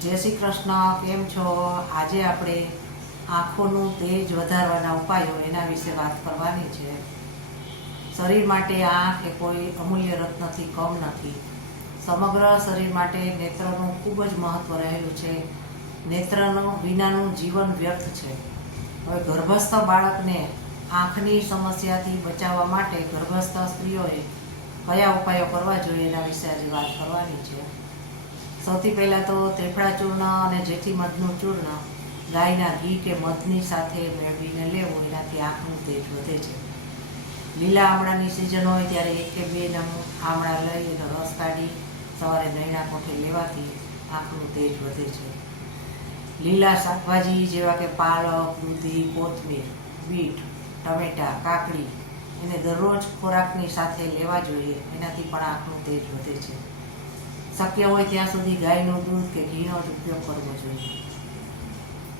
જય શ્રી કૃષ્ણ, કેમ છો? આજે આપણે આંખોનું તેજ વધારવાના ઉપાયો એના વિશે વાત કરવાની છે. શરીર માટે આંખ એ કોઈ અમૂલ્ય રત્નથી કમ નથી. સમગ્ર શરીર માટે નેત્રનું ખૂબ જ મહત્વ રહેલું છે. નેત્રનું વિનાનું જીવન વ્યર્થ છે. હવે ગર્ભસ્થ બાળકને આંખની સમસ્યાથી બચાવવા માટે ગર્ભસ્થ સ્ત્રીઓએ કયા ઉપાયો કરવા જોઈએ એના વિશે આજે વાત કરવાની છે. સૌથી પહેલાં તો ત્રિફળા ચૂર્ણ અને જેથી મધનું ચૂર્ણ ગાયના ઘી કે મધની સાથે મેળવીને લેવું, એનાથી આંખનું તેજ વધે છે. લીલા આમળાની સિઝન હોય ત્યારે એક કે બે આમળા લઈ અને રસ કાઢી સવારે નૈણા કોઠે લેવાથી આંખનું તેજ વધે છે. લીલા શાકભાજી જેવા કે પાલક, દૂધી, કોથમીર, બીટ, ટમેટાં, કાકડી એને દરરોજ ખોરાકની સાથે લેવા જોઈએ, એનાથી પણ આંખનું તેજ વધે છે. શક્ય હોય ત્યાં સુધી ગાયનું દૂધ કે ઘીનો જ ઉપયોગ કરવો જોઈએ.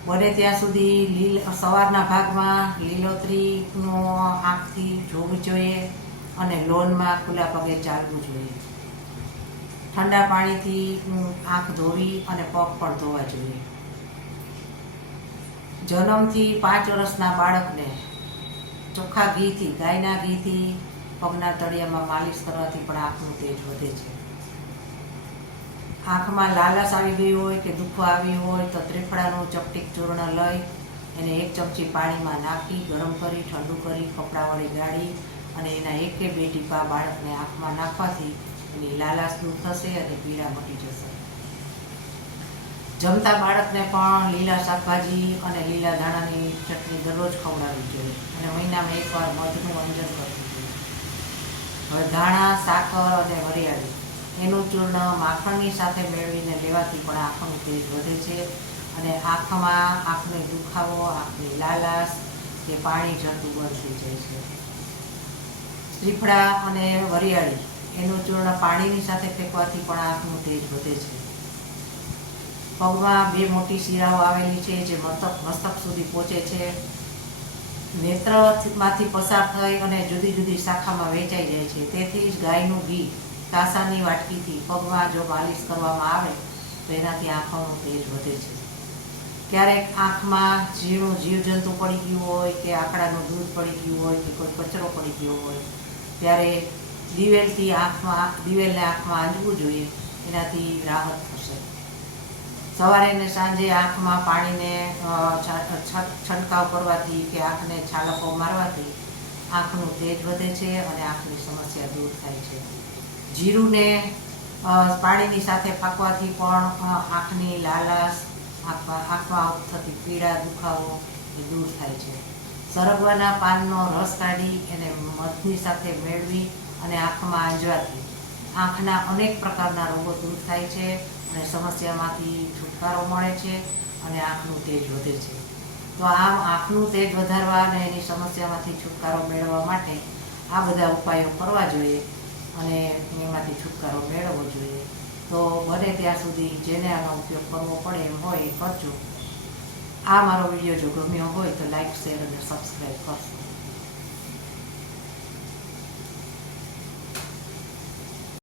બને ત્યાં સુધી લીલ, સવારના ભાગમાં લીલોતરીનો આંખથી જોવું જોઈએ અને લોનમાં ખુલ્લા પગે ચાલવું જોઈએ. ઠંડા પાણીથી આંખ ધોવી અને પગ પણ ધોવા જોઈએ. જન્મથી પાંચ વર્ષના બાળકને ચોખ્ખા ઘીથી, ગાયના ઘીથી પગના તળિયામાં માલિશ કરવાથી પણ આંખનું તેજ વધે છે. આંખમાં લાલાશ આવી ગઈ હોય કે દુઃખ આવી હોય તો ત્રિફળાનું ચપટીક ચૂર્ણ લઈ એને એક ચમચી પાણીમાં નાખી, ગરમ કરી, ઠંડુ કરી કપડાવાળી ગાળી અને એના એક બે ટીપા બાળકને આંખમાં નાખવાથી એની લાલાશ દૂર થશે અને પીડા મટી જશે. જમતા બાળકને પણ લીલા શાકભાજી અને લીલા ધાણાની ચટણી દરરોજ ખવડાવવી જોઈએ અને મહિનામાં એકવાર મધનું અંજન કરવું જોઈએ. હવે ધાણા, સાકર અને વરિયાળી એનું ચૂર્ણ માખણની સાથે મેળવીને લેવાથી પણ આંખનું તેજ વધે છે અને આંખમાં આંખને દુખાવો, આંખની લાલાશ કે પાણી જતું બંધ થઈ જાય છે. શ્રીફળા અને વરિયાળી એનું ચૂર્ણ પાણીની સાથે ફેંકવાથી પણ આંખનું તેજ વધે છે. પગમાં બે મોટી શિરાઓ આવેલી છે જે મસ્તક મસ્તક સુધી પહોંચે છે. નેત્રમાંથી પસાર થઈ અને જુદી જુદી શાખામાં વેચાઈ જાય છે. તેથી જ ગાયનું ઘી કાસાની વાટકીથી પગમાં જો માલિશ કરવામાં આવે, તો એનાથી આંખોનું તેજ વધે છે. ક્યારેક આંખમાં જીણું જીવજંતુ પડી ગયું હોય કે આંકડાનું દૂધ પડી ગયું હોય કે કોઈ કચરો પડી ગયો હોય, ત્યારે દિવેલથી આંખમાં, દિવેલને આંખમાં આંજવું જોઈએ, એનાથી રાહત થશે. સવારે ને સાંજે આંખમાં પાણીને છંટકાવ કરવાથી કે આંખને છાલકો મારવાથી આંખનું તેજ વધે છે અને આંખની સમસ્યા દૂર થાય છે. જીરુંને પાણીની સાથે પાકવાથી પણ આંખની લાલાશ આંખમાં થતી પીડા, દુખાવો એ દૂર થાય છે. સરગવાના પાનનો રસ કાઢી એને મધની સાથે મેળવી અને આંખમાં આંજવાથી. આંખના અનેક પ્રકારના રોગો દૂર થાય છે અને સમસ્યામાંથી છુટકારો મળે છે અને આંખનું તેજ વધે છે. તો આમ આંખનું તેજ વધારવા અને એની સમસ્યામાંથી છુટકારો મેળવવા માટે આ બધા ઉપાયો કરવા જોઈએ. અને એમાંથી છુટકારો મેળવવો જોઈએ. તો બને ત્યાં સુધી જેને આનો ઉપયોગ કરવો પડે એમ હોય એ કરજો. આ મારો વીડિયો જો ગમ્યો હોય તો લાઈક શેર અને સબસ્ક્રાઈબ કરશો